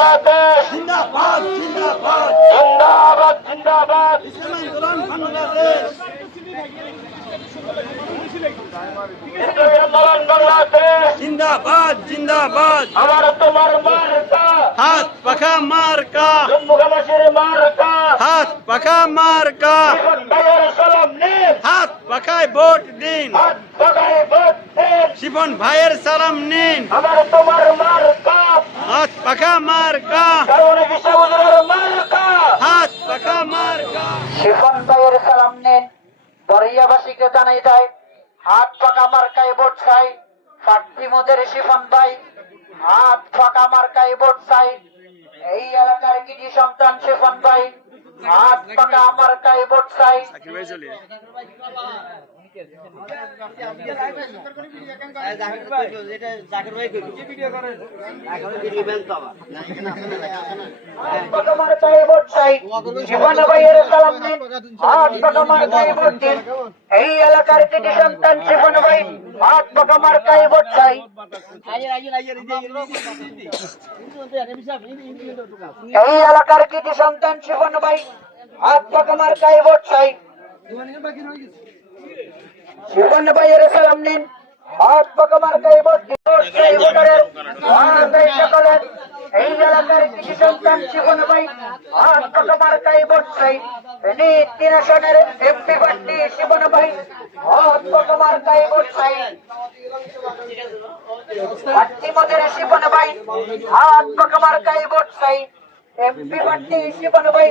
বাংলাদেশ। জিন্দাবাদ জিন্দাবাদ। জিন্দাবাদ জিন্দাবাদ। ইসলামী আন্দোলন বাংলাদেশ। জিন্দাবাদ জিন্দাবাদ। আমার তোমার মার্কা। হাত পাখা মার্কা। জম্মুকাশ্মীর মার্কা। হাত পাখা মার্কা। হাত পাখায় ভোট দিন। শিবন ভাইয়ের সালাম নিন। আমার তোমার মার্কা। হাত পাখা মার্কা কারণ বিশ্ববুজুরের মার্কা হাত পাখা মার্কা শিফন ভাইয়ের সালাম নিন দরিয়াবাসীকে জানাই দেয় হাত পাকা মার্কায় ভোট চাই। প্রার্থী মোদের শিফন ভাই হাত পাকা মার্কায় ভোট চাই। এই এলাকার কৃষি সন্তান শিফন ভাই হাত পাকা মার্কায় ভোট চাই। এই এলাকার কৃষি সন্তান শিফন ভাই, হাত পাকা মার্কায় ভোট চাই এই এলাকার কৃষি সন্তান শিবন ভাই হাত পাকা মার্কায় ভোট চাই। শিবন ভাইয়ের সালাম নিন হাত পাকা মার্কায় ভোট দিন। ভোট চাই ভোটারের এই সকলের। এই এলাকার কৃষি সন্তান শিবন ভাই, হাত পাকা মার্কায় ভোট চাই ইনি তিন আসনের এমপি প্রার্থী শিবন ভাই, হাত পাকা মার্কায় ভোট চাই প্রার্থী মোদের শিবন ভাই, হাত পাকা মার্কায় ভোট চাই এমপি প্রার্থী শিবন ভাই,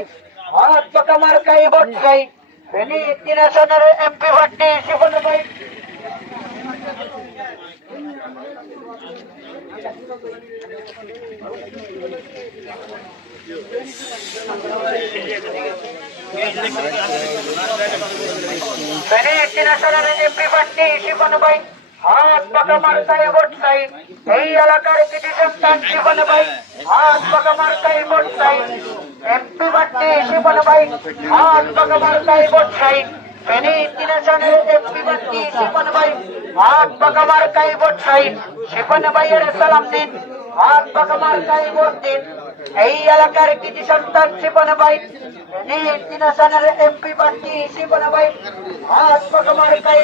হাত পাকা মার্কায় ভোট চাই ইনি তিন আসনের এমপি প্রার্থী শিবন ভাই তিন আসনের এমপি প্রার্থী শিবন ভাই হাত পাকা মার্কায় ভোট চাই। এই এলাকার কৃষি সন্তান শিবন ভাই হাত পাকা চাই। এমপি পাকা মার্কায় ভোট চাই ফেনী তিন আসনের এমপি প্রার্থী শিবন ভাই চাই ভাইয়ের সালাম দিন পাকা মার্কায় ভোট দিন। এই এলাকার কৃষি সন্তান শিবন ভাই ফেনী তিন আসনের এমপি প্রার্থী শিবন ভাই হাত পাকা মার্কায়